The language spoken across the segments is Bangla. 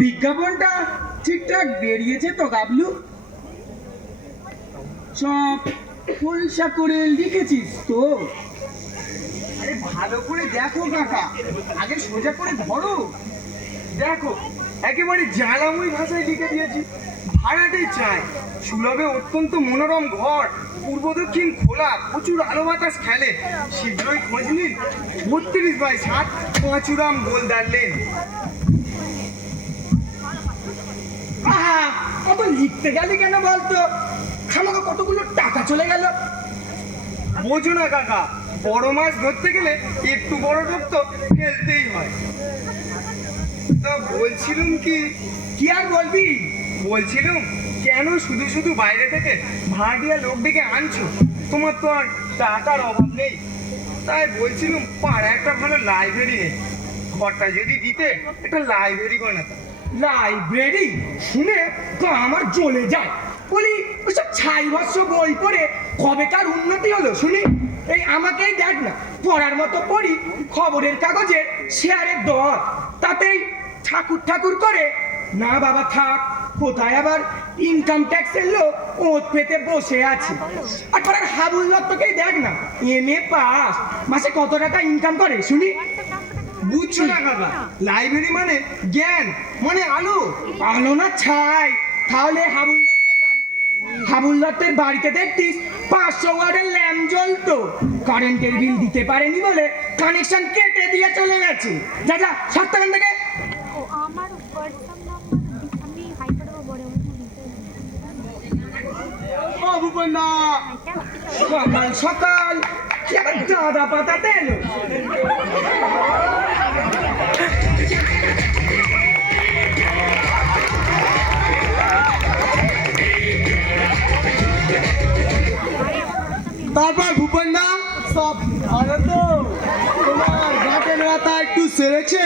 বিজ্ঞাপনটা ঠিকঠাক বেরিয়েছে তো গাবলু? সব খোলসা করে লিখেছিস তো? আরে ভালো করে দেখো কাকা, আগে সোজা করে ধরো। দেখো একেবারে জ্বালাময় ভাষায় লিখে দিয়েছি। ভাড়াটে চাই, সুলভে অত্যন্ত মনোরম ঘর, পূর্ব দক্ষিণ খোলা, প্রচুর আলো বাতাস খেলে, শীঘ্রই খোঁজ নিন 32/7 পাঁচুরাম গোলদার লেন। আহা, কত লিখতে গেলি কেন বলতো? খামাকা কতগুলো টাকা চলে গেল। বোঝো না কাকা, বড় মাছ ধরতে গেলে একটু বড় টোপ তো ফেলতেই হয়। তা বলছিলাম কি আর বলবি? বলছিলাম কেন শুধু শুধু বাইরে থেকে ভাড়াটিয়া লোক ডেকে আনছো? তোমার তো আর টাকার অভাব নেই। তাই বলছিলাম পাড়া একটা ভালো লাইব্রেরি নেই, ঘরটা যদি দিতে একটা লাইব্রেরি বানাতাম। লাইব্রেরি শুনে তো আমার জ্বলে যায়। বলি ওসব ছাই ভস্য বই পড়ে কবেকার উন্নতি হলো শুনি? এই আমাকেই দেখ না, পড়ার মতো পড়ি খবরের কাগজে শেয়ারের দর, তাতেই ঠাকুর ঠাকুর করে না। বাবা থাক, কোথায় আবার ইনকাম ট্যাক্স এলো ওত পেতে বসে আছে। আর পড়ার হাবুল দত্তকেই দেখ না, MA পাস, মাসে কত টাকা ইনকাম করে শুনি? বুঝছো না কাকা, লাইব্রেরি মানে জ্ঞান, মানে আলো। আলো না ছাই? তাহলে হাবুল দত্তের বাড়িতে দেখতিস 500 ওয়াটের ল্যাম্প জ্বলতো, কারেন্টের বিল দিতে পারেনি বলে কানেকশন কেটে দিয়ে চলে গেছে। যা যা সাতটাখান থেকে। আমার হোয়াটসঅ্যাপ নাম্বার আমি হাই করবো বড় ও ভূপেন্দা, সকাল সকাল কি আবার দাদা পাতাতে এলো? তারপর ভূপেন্দা সব ভালো তো? তোমার গাটের রাতা একটু সেরেছে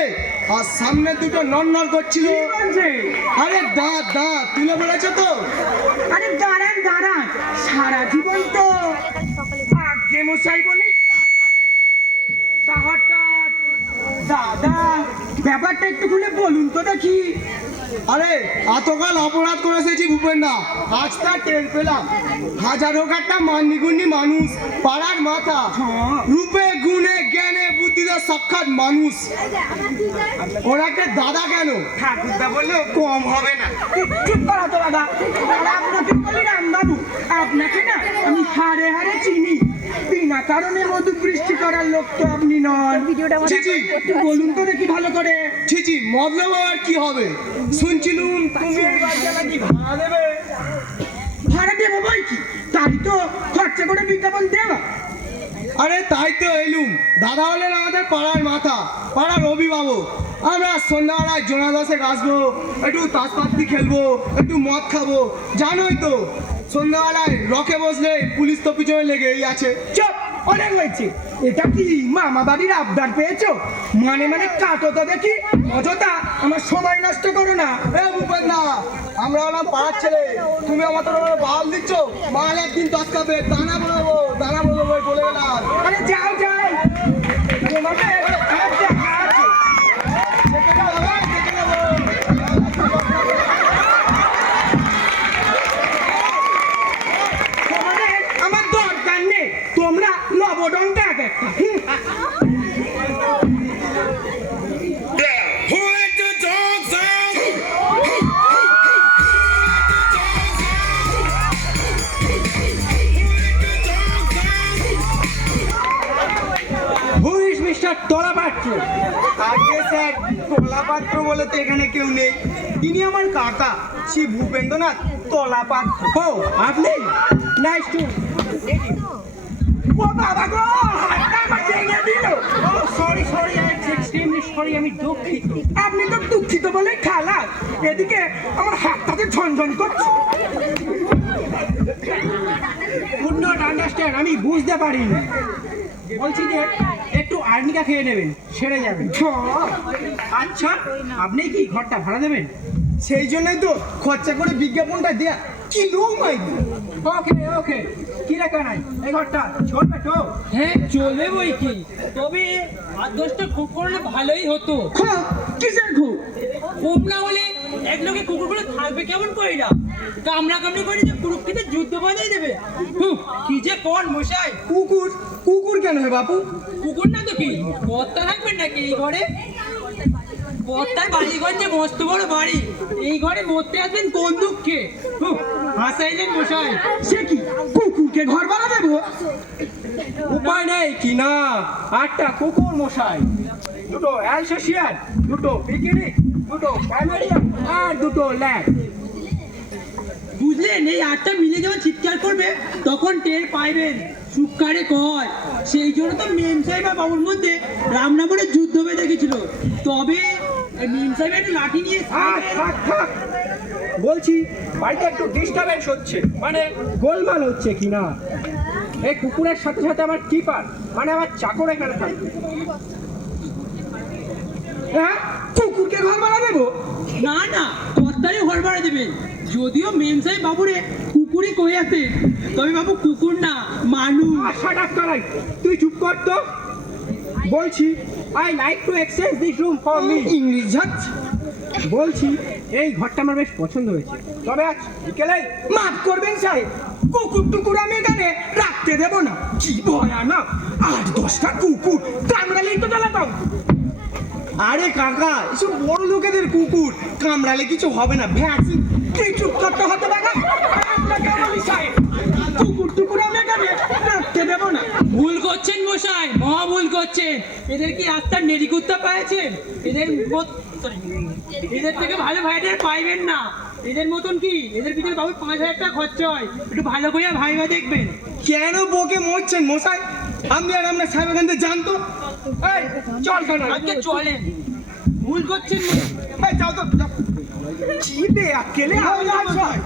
আর সামনে দুটো নড়নড় করছিল। আরে দাঁত দাঁত তুলে বলেছে তো? আরে দাঁড়ান দাঁড়ান, সারা জীবন তো আগে মশাই বলি, তা হঠাৎ দাদা ব্যাপারটা একটু খুলে বলুন তো দেখি। আরে এতকাল অপরাধ করে এসেছি ভূপেন্দা, আজ তা টের পেলাম। হাজার হোক একটা মান্যিগুণ্যি মানুষ, পাড়ার মাথা, রূপে গুণে জ্ঞানে বুদ্ধিতে সাক্ষাৎ মানুষ। ওনাকে দাদা কেন? ঠাকুরদা বললেও কম হবে না। চুপ করো তো দাদা, আপনাকে বলি রামবাবু, আপনাকে না আমি হারে হারে চিনি। বিনা কারণে মধু বৃষ্টি করার লোক তো আপনি নন। বলুন তো দেখি ভালো করে। ছিচি, মতলব আর কি হবে? শুনছিলুম তুমি এই বাড়িটা নাকি ভাড়া দেবে। ভাড়া দেবো বই কি, তাই তো খরচা করে বিজ্ঞাপন দেওয়া। আরে তাই তো এলুম। দাদা হলেন আমাদের পাড়ার মাথা, পাড়ার অভিভাবক। আমরা সন্ধ্যাবেলায় জোনা দশেক আসবো, একটু তাসপাত্তি খেলবো, একটু মদ খাবো। জানোই তো সন্ধ্যাবেলায় রকে বসলে পুলিশ তো পিছনে লেগেই আছে। চুপ, অনেক হয়েছে। এটা কি মামা বাড়ির আবদার পেয়েছো? মানে মানে কাটো তো দেখি, অযথা আমার সময় নষ্ট করো না। এ ভূপেন্দা, আমরা হলাম পাড়ার ছেলে, তুমি আমার তো বাল দিচ্ছ। মাল একদিন তৎকাবে, দানা বলবো বলে গেলাম। আরে যাও যাও, তোমাদের আর দেখা আছে। দেখে যাও বাবা, দেখে যাবো। তোমাদের আমার দরকার নেই, তোমরা লবডঙ্কা এক একটা। তলাপাত্র। আগে স্যার, তলাপাত্র বলে তো এখানে কেউ নেই। তিনি আমার কাকা, শ্রী ভূপেন্দ্রনাথ তলাপাত্র। ও আপনি? Nice to. ও বাবা গো, হাতটা আমার ভেঙে দিল। Oh sorry sorry, I extremely sorry, আমি দুঃখিত। আপনি তো দুঃখিত বলেই খালাস, এদিকে আমার হাতটাতে ঝনঝন করছে। উড নট আন্ডারস্ট্যান্ড, আমি বুঝতে পারিনি। বলছি যে একটু আর্নিকা খেয়ে নেবেন, সেরে যাবেন। আচ্ছা, আপনি কি ঘরটা ভাড়া দেবেন? সেই জন্যই তো খরচা করে বিজ্ঞাপনটা দেয়া। কি লোক মাইকি। ওকে ওকে, কি রাখা নাই এই ঘরটা চলবে তো? হ্যাঁ চলবে বই কি, তবে আর দশটা খুব করলে ভালোই হতো। খুব কিসের খুব? খুব না হলে কুকুরগুলো থাকবে কেমন কইরা? কামড়া কামড়ি করে যে কুকুরকে যুদ্ধ বাঁধাই দেবে। কি যে কোন মশাই, কুকুর কুকুর কেন হে বাপু? কুকুর না তো কি কর্তা থাকবেন নাকি এই ঘরে? কর্তার বাড়িগঞ্জে মস্ত বড় বাড়ি, এই ঘরে মরতে আসবেন কোন দুঃখে? হাসাইলেন মশাই। সে কি কুকুরকে ঘর ভাড়া দেবো? উপায় নেই কি না, 8টা কুকুর মশাই, 2টো অ্যালসেশিয়ান, 2টো পিকিনি, 2টো প্যামেরিয়ান আর 2টো ল্যাব। বুঝলেন, এই 8টা মিলে যখন চিৎকার করবে তখন টের পাইবেন সুকারে কয়। সেই জন্য তো মেম সাহেব আর বাবুর মধ্যে রামনামনের যুদ্ধ বেঁধে গেছিল। তবে মেম সাহেব একটা লাঠি নিয়ে থাক। বলছি বাড়িতে একটু ডিস্টারবেন্স হচ্ছে, মানে গোলমাল হচ্ছে কি না। এই কুকুরের সাথে সাথে আমার কিপার, মানে আমার চাকর এখানে থাকবে। হ্যাঁ, কুকুরকে ঘর ভাড়া দেবো? না না, কর্তারে ঘর ভাড়া দেবেন। যদিও মেম সাহেব বাবুরে কুকুরই কই আছে, তবে বাবু কুকুর না মানুষ। শাট আপ করাই, তুই চুপ কর তো। বলছি I like to exchange this room for me. English ঝাঁচ। বলছি এই ঘরটা আমার বেশ পছন্দ হয়েছে, তবে আজ বিকেলে মাফ করবেন সাহেব, কুকুর টুকুর আমি এখানে রাখতে দেবো না। কি ভয়ানক, 8-10টা কুকুর কামড়ালেই তো জ্বালাতাম। আরে কাকা, এসব বড় লোকেদের কুকুর, কামড়ালে কিছু হবে না, ভ্যাকসিন। কি চুপ করতে হতে পারে? কুকুর টুকুর আমি এখানে রাখতে দেবো না। ভুল করছেন মশাই, মহা ভুল করছেন। এদের কি রাস্তার নেড়িকুত্তা পাইছেন? এদের থেকে ভালো ভাইদের পাইবেন না। এদের মতন কি, এদের পিছনে বাবু 5,000 টাকা খরচা হয়। একটু ভালো করে ভাইবা দেখবেন। কেন বকে মরছেন মশাই? আপনি আর আপনার সাহেব এখান থেকে জানতো। এই চল কেন আজকে চলেন, ভুল করছেন। এই যাও তো, যাও। কি বেয়াক্কেলে আওয়াজ হয়।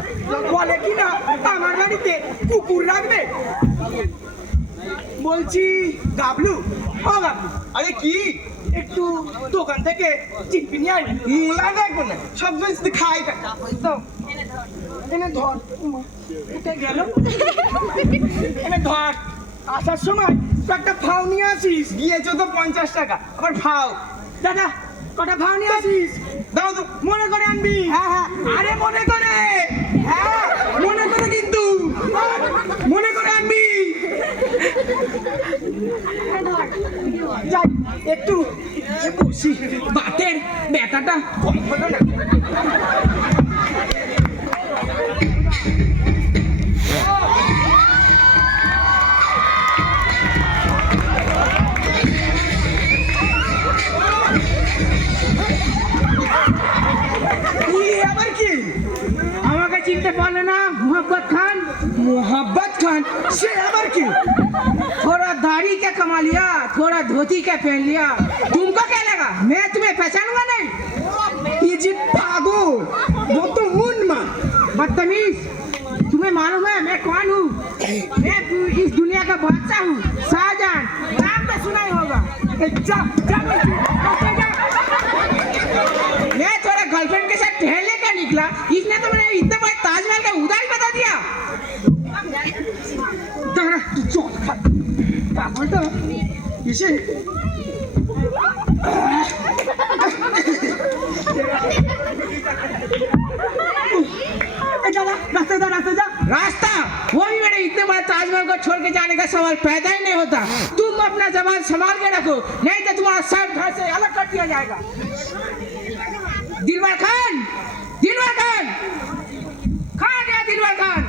বলে কি না আমার বাড়িতে কুকুর রাখবে। বলছি গাবলু, ও গাবলু, আরে কি একটু দোকান থেকে চিপি নিয়ে আয়। মূলা দেখবো না, সব জিনিস খাই তো। এনে ধর, কোথায় গেল? এনে ধর, আসার সময় তো একটা ফাও নিয়ে আসিস। গিয়েছো তো 50 টাকা, আবার ফাও। দাদা কটা ফাও নিয়ে আসিস? দাও তো, মনে করে আনবি। হ্যাঁ হ্যাঁ, আরে মনে করে, হ্যাঁ মনে করে, কিন্তু মনে করে আনবি। যাই একটু বসি, বাতের ব্যথাটা কম হলো না। আবার কি? আমাকে চিনতে পারলে না? मोहब्बत खान। मोहब्बत खान से आबर की? थोड़ा दाढ़ी क्या कमा लिया, थोड़ा धोती क्या पहन लिया, तुमको क्या लगा मैं तुम्हें पहचानूंगा नहीं? ये जी पागल, वो तो उन्मा बदतमीज। तुम्हें मालूम है मैं कौन हूँ? मैं इस दुनिया का बादशाह हूँ, शाहजहां। नाम तो सुना ही होगा। जा जा मैं थोड़ा गर्लफ्रेंड के साथ टहलने का निकला, इसने तो मैंने इतना बड़ा ताजमहल का उदार बता दिया। तो इसे रास्ता वो भी मेरे इतने बड़े ताजमहल को छोड़ के जाने का सवाल पैदा ही नहीं होता। तुम अपना जबान संभाल के रखो, नहीं तो तुम्हारा सर घर से अलग कर दिया जाएगा। दिलवर खान, दिलवर खान, कहाँ गया दिलवर खान?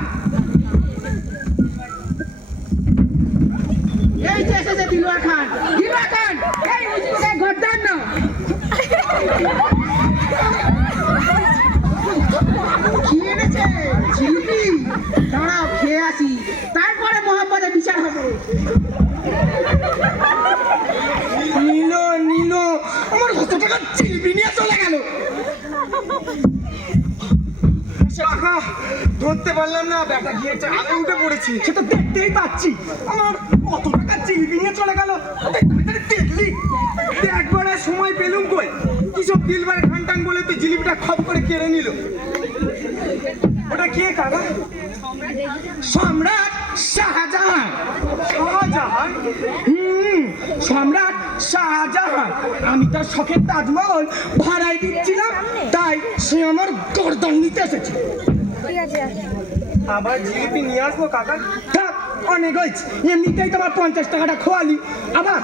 यही जैसे से दिलवर खान, दिलवर खान, यही मुझको गद्दार ना। খেয়ে নেছে জিলিপি, দাঁড়াও খেয়ে আসি, তারপরে মোহাম্মদের বিচার হবে। নীলো নীলো, আমার 100 টাকা জিলিপি নিয়ে চলে গেল। কাকা ধরতে পারলাম না, ব্যাটা গিয়ে চাপে উঠে পড়েছি। সে তো দেখতেই পাচ্ছি, আমার কত টাকা জিলিপি নিয়ে চলে গেল। দেখলি একবারে সময় পেলুম কই, কিসব দিলবার ঘানটান বলে তো জিলিপিটা খপ করে কেড়ে নিল। ওটা কে কাকা? সম্রাট শাহজাহান। শাহজাহান? সম্রাট শাহজাহান। আমি তার শখের তাজমহল ভাড়ায় দিচ্ছিলাম, তাই সে আমার গর্দান নিতে এসেছে। ঠিক আছে আবার জিলিপি নিয়ে আসবো কাকা? থাক, অনেক হয়েছে, এমনিতেই তোমার 50 টাকাটা খোয়ালি আবার।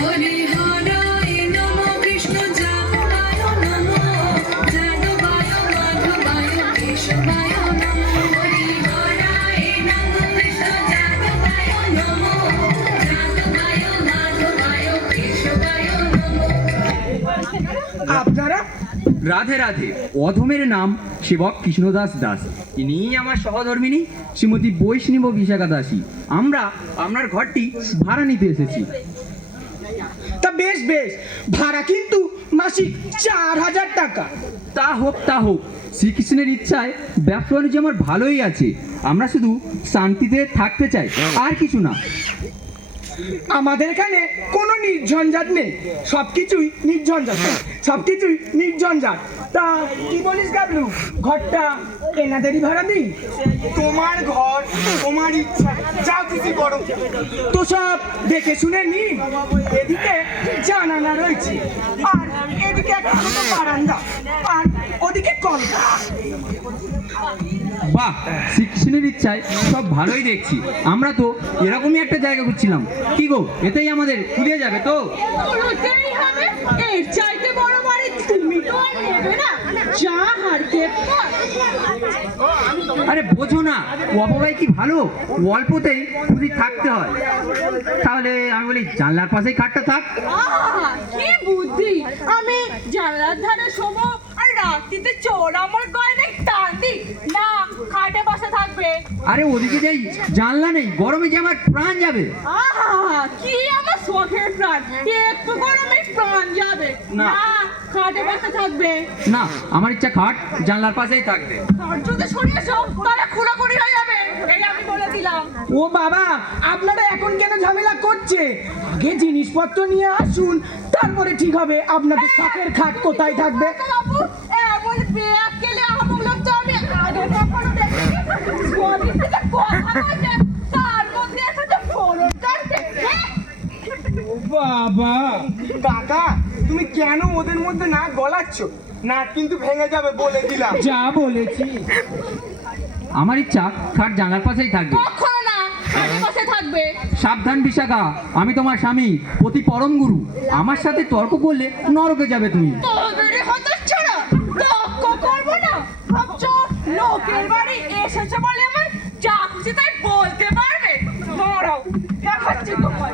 হরে হরায় নমো কৃষ্ণ যাদবায় নমো যাদবায় মাধবায় কেশবায় নমো হরে হরায় নমো কৃষ্ণ যাদবায় নমো যাদবায় মাধবায় কেশবায় নমো। আপনারা? রাধে রাধে। অধমের নাম সেবক কৃষ্ণদাস দাস, ইনি আমার সহধর্মিনী শ্রীমতী বৈষ্ণব বিশাখা দাসী। আমরা আপনার ঘরটি ভাড়া নিতে এসেছি। তা বেশ বেশ, ভাড়া কিন্তু মাসিক 4000 টাকা। তা হোক তা হোক, শ্রীকৃষ্ণের ইচ্ছায় ব্যবসা বাণিজ্য আমার ভালোই আছে। আমরা শুধু শান্তিতে থাকতে চাই, আর কিছু না। আমাদের এখানে কোনো নির্ঝঞ্ঝাট নেই, সবকিছুই নির্ঝঞ্ঝাট, সবকিছুই নির্ঝঞ্ঝাট। তা কি বলিস গাবলু, ঘরটা এনাদেরই ভাড়া দিই? তোমার ঘর, তোমার ইচ্ছা, যা খুশি করো। তো সব দেখে শুনে নি। এদিকে জানালা রয়েছে, আর এদিকে একটা ছোট বারান্দা, আর ওদিকে কলকা। বাহ, শ্রীকৃষ্ণের ইচ্ছায় সব ভালোই দেখছি। আমরা তো এরকমই একটা জায়গা খুঁজছিলাম। কি গো, এতেই আমাদের কুলিয়ে যাবে তো? বলতেই হবে, এর চাইতে বড় বাড়ি তুমি তো আর নেবে না, যা হারকে আরে বোঝো না, অপবাই কি ভালো, অল্পতেই খুঁজি থাকতে হয়। তাহলে আমি বলি জানলার পাশেই খাটটা থাক। কি বুদ্ধি! আমি জানলার ধারে শোবো আর রাত্রিতে চোর আমার গয়নায় টান দিই না, খাটে বসে থাকবে। আরে ওদিকে যাই, জানলা নেই, গরমে যে আমার প্রাণ যাবে। আহা, কি আমার শখের প্রাণ, একটু গরমে প্রাণ যাবে না। না, খাটে বসে থাকবে। না, আমার ইচ্ছা খাট জানলার পাশেই থাকবে। আর যদি সরিয়েছো তাহলে খোলাখুলি হয়ে যাবে, এই আমি বলে দিলাম। ও বাবা, আপনারা এখন কেন ঝামেলা করছে? আগে জিনিসপত্র নিয়ে আসুন, তারপরে ঠিক হবে আপনাদের শখের খাট কোথায় থাকবে। বাবু, এমন ব্যাগ কেলে আমল তো আমি আগে কখনো দেখিনি। গদির থেকে কথা বলছে, তার মধ্যে এসেছে ফোরন কাটতে। ও বাবা, কাকা তুমি কেন ওদের মধ্যে নাক গলাচ্ছ? নাক কিন্তু ভেঙে যাবে বলে দিলাম। যা বলেছি। আমার ইচ্ছা খাট জানলার পাশেই থাকবে। কখনো না, খাটে বসে থাকবে। সাবধান বিশাখা, আমি তোমার স্বামী, পতি পরম গুরু। আমার সাথে তর্ক করলে নরকে যাবে তুমি। তোদের হতচ্ছাড়া, তর্ক করবো না ভাবছো? লোকের বাড়ি এসেছে বলে আমার যা খুশি তাই বলতে পারবে? দাঁড়াও, দেখাচ্ছি তোমার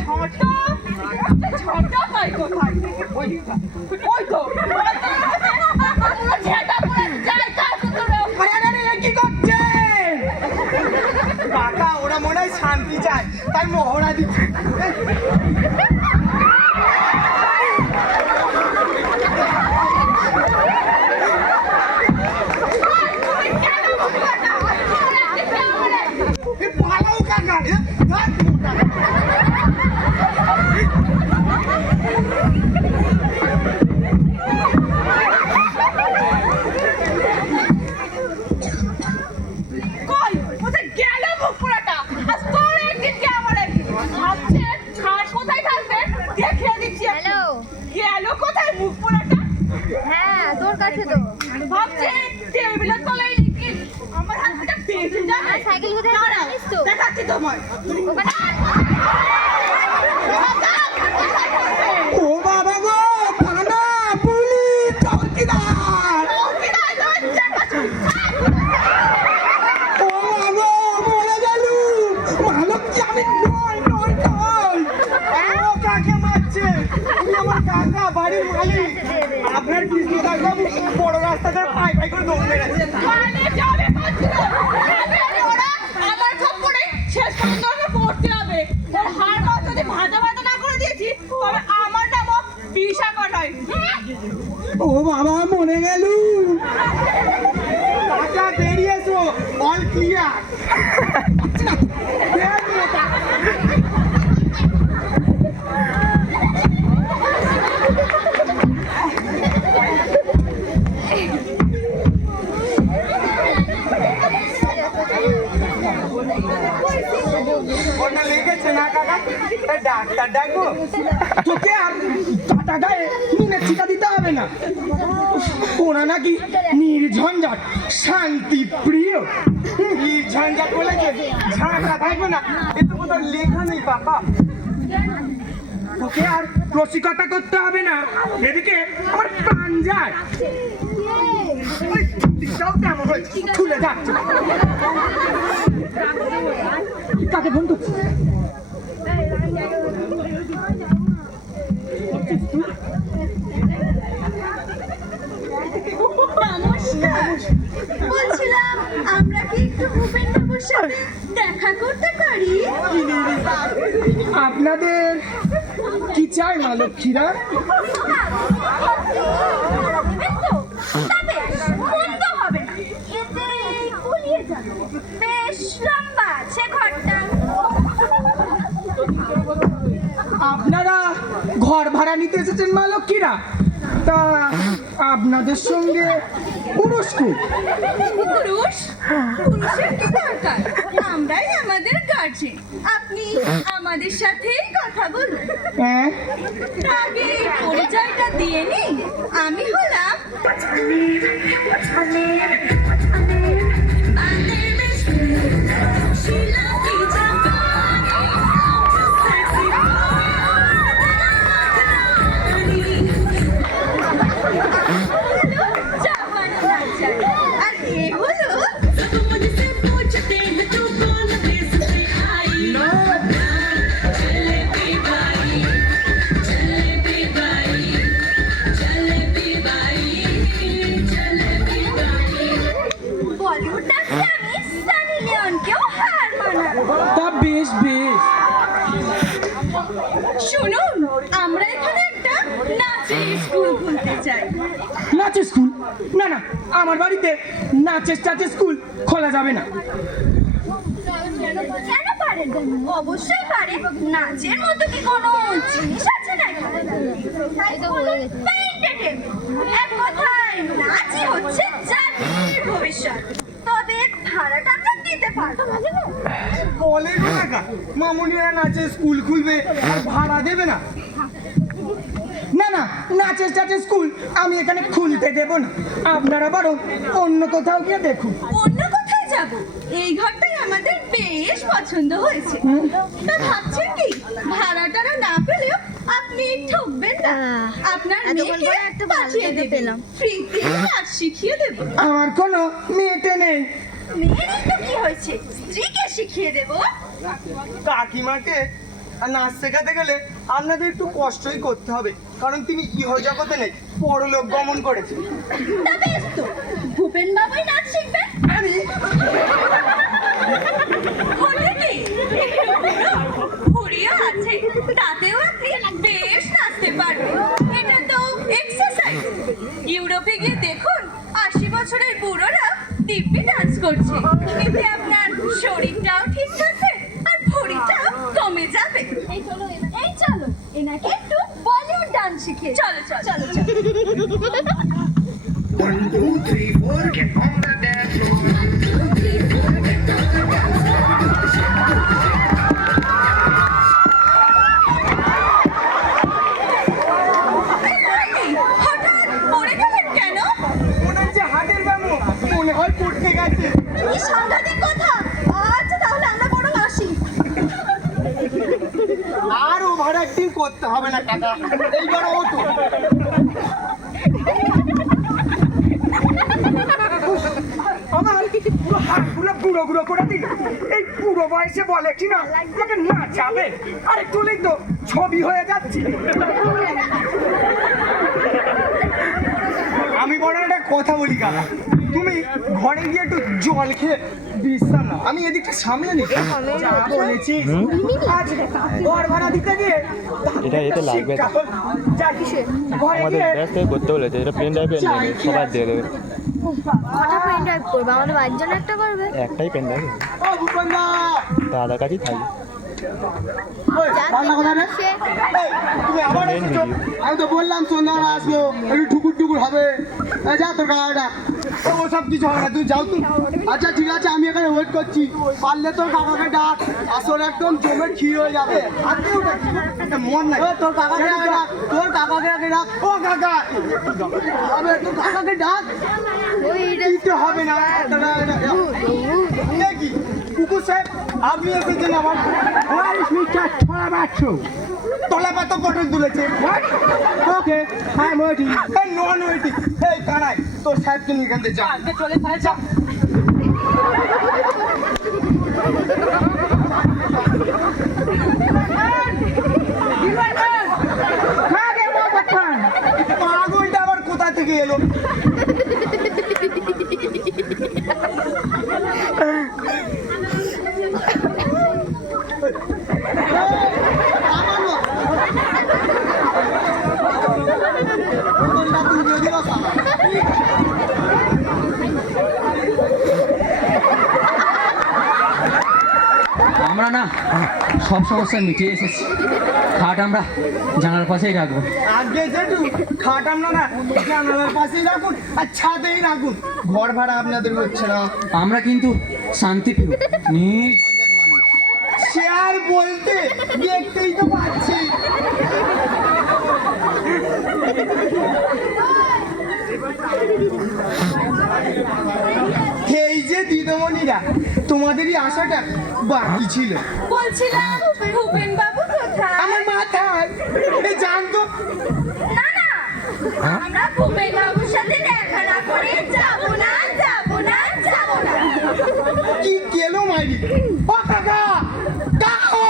ঝটা, ঝটা পাই কোথায়? ওই তো ঝেঁটা পড়ে যায়, কাজ করে। আরে আরে আরে, এ কি করছে? কাকা ওরা মনে হয় শান্তি চায়, তাই মহড়া দিচ্ছে। এ পালাও কাকা, এ ধ্যাৎ মোটা। কই কোথায় গেল মুখ পোড়াটা? আজ তোর একদিন কে আমার একদিন। ভাবছে খাট কোথায় থাকবে, দেখিয়ে দিচ্ছি। হ্যালো। গেল কোথায় মুখ পোড়াটা? হ্যাঁ তোর কাছে তো। ভাবছে টেবিলের তলায় লিখি আমার হাত থেকে বেঁচে যাবে। আর সাইকেল কোথায় দাঁড়াও, জানিস তো? দেখাচ্ছি তোমায়। ওখানে ও বাবা গো, থানা, পুলিশ, চৌকিদার। চৌকিদার ধরছে কাছে। ও বাবা, মরে গেলু। মালক কি আমি নয়, নয়, নয়। ও কাকে মারছে? উনি আমার কাকা, বাড়ির মালিক। আপনার কৃষ্ণদাস বাবু বড় রাস্তাতে পাই পাই করে দৌড় মেরেছে। মানে যাবে কোথায়? যাবে ওরা আমার খপ্পরে শেষ পর্যন্ত আমাকে পড়তে হবে। ওর হাড় মাছ যদি ভাজা ভাজা না করে দিয়েছি, তবে আমার নামও বিশাখা নয়। ও বাবা, মরে গেলু। কাকা বেরিয়ে এসো, অল ক্লিয়ার। ওটা লেগেছে না কাকা? ডাক্তার ডাক্তার ডাকবো? তোকে আর কাটা গায়ে নুনের ছিটা দিতে হবে না। ওরা নাকি নির্ঝঞ্ঝাট শান্তি প্রিয়। ঝঞ্ঝাট বলেছে, ঝাঁকা থাকবে না, এ তো কোথাও লেখা নেই বাবা। তোকে আর রসিকতা করতে হবে না, এদিকে আমার প্রাণ যায়। ওই দিকটাও কেমন হয়েছে, খুলে যাচ্ছে। কাকে ফোন করছি? নমস্কার, বলছিলাম আমরা কি একটু ভূপেন বাবুর সাথে দেখা করতে পারি? আপনাদের কি চাই মা লক্ষ্মীরা? মন্দ হবে না, এতে গুলিয়ে যাবে। বেশ লম্বা আছে ঘরটা। আপনারা ঘর ভাড়া নিতে এসেছেন মা লক্ষ্মীরা? তা আপনাদের সঙ্গে পুরুষ খুব। পুরুষের কি দরকার? আমরাই আমাদের গার্জেন, আপনি আমাদের সাথেই কথা বলুন। হ্যাঁ, আগে পরিচয়টা দিয়ে নিই। আমি হলাম জাপানি নাচার, আর এ হলো বলিউড ডান্সে আমি সানি লিওনকেও হার মানাবো। তা বেশ বেশ। শুনুন, আমরা এখানে একটা নাচের স্কুল খুলতে চাই। নাচের স্কুল? না না, আমার বাড়িতে নাচের টাচের স্কুল খোলা যাবে না। কেন পারেন? অবশ্যই পারে। নাচের মতো কি কোনো জিনিস আছে নাকি? এক কথায় নাচই হচ্ছে জাতির ভবিষ্যৎ। তবে ভাড়াটা আমরা দিতে পারবো। বলে টাকা মামুনিরা নাচে স্কুল খুলবে আর ভাড়া দেবে না? না না, নাচের টাচের স্কুল আমি এখানে খুলতে দেব না। আপনারা বরং অন্য কোথাও গিয়ে দেখুন। অন্য কোথায় যাব? এই ঘরটাই আমাদের বেশ পছন্দ হয়েছে। তা ভাবছেন কি, ভাড়াটারা না পেলেও আপনি ঠকবেন না। আপনার মেয়েকে পাঠিয়ে দেবেন, ফ্রিতে নাচ শিখিয়ে দেব। আমার কোনো মেয়েটে নেই। মেয়েরই তো কি হয়েছে, স্ত্রীকে শিখিয়ে দেব। কাকিমাকে নাচ শেখাতে গেলে আপনাদের একটু কষ্টই করতে হবে, কারণ তিনি ইহজগতে নেই, পরলোক গমন করেছে। তা বেশ তো, ভূপেন বাবুই নাচ শিখবেন। হলে কি, ঘুড়িও আছে, তাতেও আপনি বেশ নাচতে পারবেন। এটা তো এক্সারসাইজ। ইউরোপে গিয়ে দেখুন, 80 বছরের বুড়োরা দিব্যি ডান্স করছে। এতে আপনার শরীরটাও ঠিক থাকবে আর ভুঁড়িটাও কমে যাবে। এই চলো, এনাকে একটু বলিউড ডান্স শিখিয়ে। চলো চলো চলো চলো। 1, 2, 3, 4, get on the dance floor. হঠাৎ পড়ে গেলেন কেন? মনে হচ্ছে হাটের ব্যামো, মনে হয় পড়তে গেছে। কি সাংঘাতিক কথা। আচ্ছা তাহলে আমরা বরং আসি। আর ওভার অ্যাক্টিং করতে হবে না টাকা, এইবার ও তো আমার পুরো হাতগুলো গুঁড়ো গুঁড়ো করে দিল। এই পুরো বয়সে বলে কি না আমাকে নাচাবে, আর একটু হলেই তো ছবি হয়ে যাচ্ছে। আমি বড় একটা কথা বলি কাকা, তুমি ঘরে গিয়ে একটু জল খেয়ে বিশ্রাম নাও, আমি এদিকটা সামলে নিই। যা বলেছি আজ ঘর ভাড়া দিতে গিয়ে এটা এতে লাগবে না। ঘরে আমাদের গিয়ে ব্যস্ত করতে বলেছে, এটা পেন ড্রাইভে নিয়ে নেবে, সবাই দিয়ে দেবে। কটা পেন ড্রাইভ করবে? আমাদের বাড়ির জন্য একটা করবে। একটাই পেন ড্রাইভ ও ভূপেন্দা, দাদার কাছেই থাকবে। ওই, বাংলা কথা রে? এই, তুমি আবার এসেছো? আমি তো বললাম সন্ধ্যাবেলা আসবো, একটু ঠুকুর টুকুর হবে। এই যা তোর গাড়িটা ও সব কিছু হবে না, তুই যাও তুই। আচ্ছা ঠিক আছে, আমি এখানে ওয়েট করছি। পারলে তোর কাকাকে ডাক, আসলে একদম জমে ক্ষীর হয়ে যাবে। আজকে ওটা কি? একটা মন নাই। তোর কাকাকে ডাক, তোর কাকাকে আগে ডাক। ও কাকা, আবে তোর কাকাকে ডাক। দিতে হবে না। এ কি? কুকুর সাহেব, আপনি এসেছেন আমার। তলা পাতা পটল তুলেছে। ওকে, হ্যাঁ ওয়েটিং। এই নন ওয়েটিং। এই কানাই, তোর সাহেবকে নিয়ে এখান থেকে যা। চলে তাহলে চা। পাগলটা আবার কোথা থেকে এলো? আমরা না সব সমস্যা মিটিয়ে এসেছি। খাট আমরা জানার পাশেই রাখবো। আগে জেঠু, খাট আমরা না জানালার পাশেই রাখুন আর ছাদেই রাখুন। ঘর ভাড়া আপনাদের হচ্ছে না। আমরা কিন্তু শান্তিপ্রিয় নির্ঝঞ্ঝাট মানুষ। সে আর বলতে, দেখতেই তো পাচ্ছি। এই যে দিদিমণিরা, তোমাদেরই আশাটা বাকি ছিল। বলছিলাম ভূপেন বাবু কোথায়? আমার মাথায় এ জানতো। না না, আমরা ভূপেন বাবুর সাথে দেখা না করে যাবো না, যাবো না, যাবো না। কি কেলো মাইরি? ও কাকা, কাকু,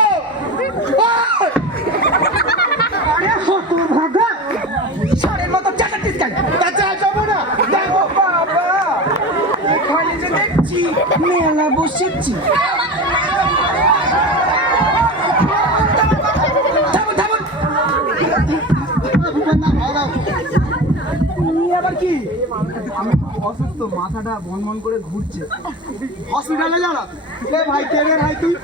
আরে হতো ভাগা সারের মতো চাটাটিস কেন? চাচা যাবো না। দেখো বাবা, এখানে যে দেখছি মেলা বসেছি। আবার কি? আমি অসুস্থ, মাথাটা বনবন করে ঘুরছে। হসপিটালে যাও না। এ ভাই, কে রে ভাই তুই?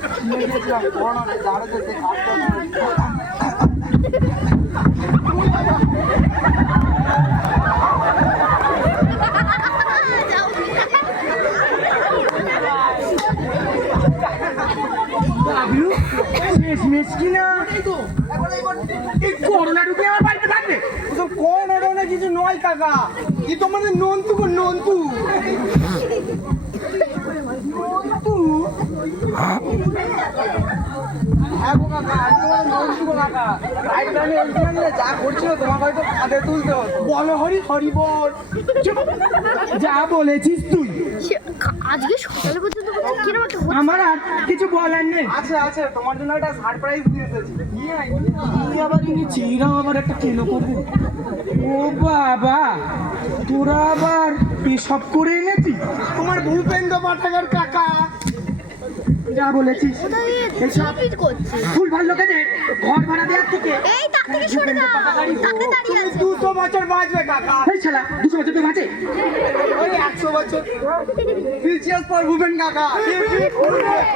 করোনা ঢুকে আমার বাড়িতে থাকবে? করোনা কিছু নয় কাকা, কি তোমাদের নন্তু নন্তু নন্তু। হ্যাঁ গো কাকা, আমি তোমাদের নন্তু গো কাকা। রাইডলাইনে ওইখানে যা করছিল তোমাকে হয়তো কাঁধে তুলতে হতো। বলো হরি হরি বল। চুপ। যা বলেছিস তুই। আজকে সকালে পর্যন্ত বলছি কিরম একটা হচ্ছে। আমার আর কিছু বলার নেই। আছে আছে, তোমার জন্য একটা সারপ্রাইজ দিয়ে এসেছি। কি আবার নিয়েছি? এরা আবার একটা কেলো করবে। ও বাবা, তোরা আবার এসব করে এনেছিস? তোমার ভূপেন্দ্র পাঠাগার কাকা যা বলেছিস কোথায় ঝাপিট করছে? ফুল ভাল লোকেদের ঘর ভাড়া দেওয়ার থেকে এই তাক থেকে সরে যাও, তাকে দাঁড়িয়ে আছে। 200 বছর বাঁচবে কাকা। এই শালা 200 বছর তো বাঁচে। ওই 100 বছর। ফিউচার ফর ভূপেন কাকা।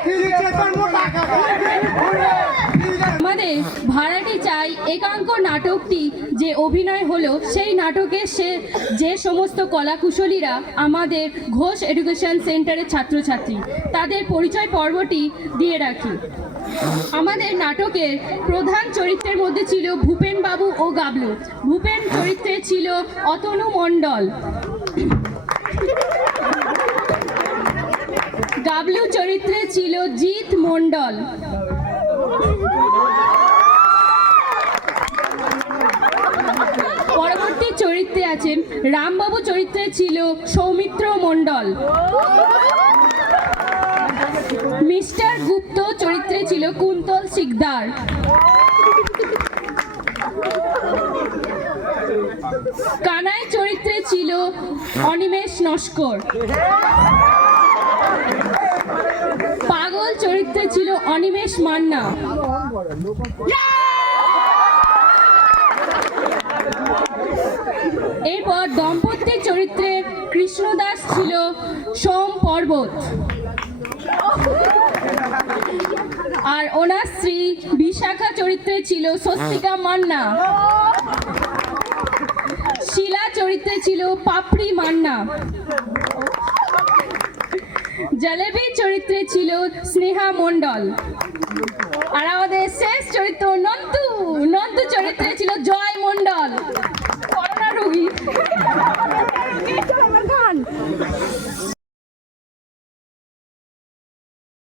ফিউচার ফর মোটা কাকা। আমাদের ভাড়াটি চাই একাঙ্ক নাটকটি যে অভিনয় হলো, সেই নাটকে যে সমস্ত কলাকুশলীরা আমাদের ঘোষ এডুকেশন সেন্টারের ছাত্রছাত্রী, তাদের পরিচয় পর্বটি দিয়ে রাখি। আমাদের নাটকের প্রধান চরিত্রের মধ্যে ছিল ভূপেন বাবু ও গাবলু। ভূপেন চরিত্রে ছিল অতনু মণ্ডল। গাবলু চরিত্রে ছিল জিৎ মণ্ডল। পরবর্তী চরিত্রে আছেন রামবাবু চরিত্রে ছিল সৌমিত্র মণ্ডল। মিস্টার গুপ্ত চরিত্রে ছিল কুন্তল শিকদার। কানাই চরিত্রে ছিল অনিমেষ নস্কর। পাগল চরিত্রে ছিল অনিমেষ মান্না। এরপর দম্পতি চরিত্রে কৃষ্ণদাস ছিল সোম পর্বত, আর ওনার স্ত্রী বিশাখা চরিত্রে ছিল স্বস্তিকা মান্না। শিলা চরিত্রে ছিল পাপড়ি মান্না। জলেবি চরিত্রে ছিল স্নেহা মণ্ডল। আর আমাদের শেষ চরিত্র নন্তু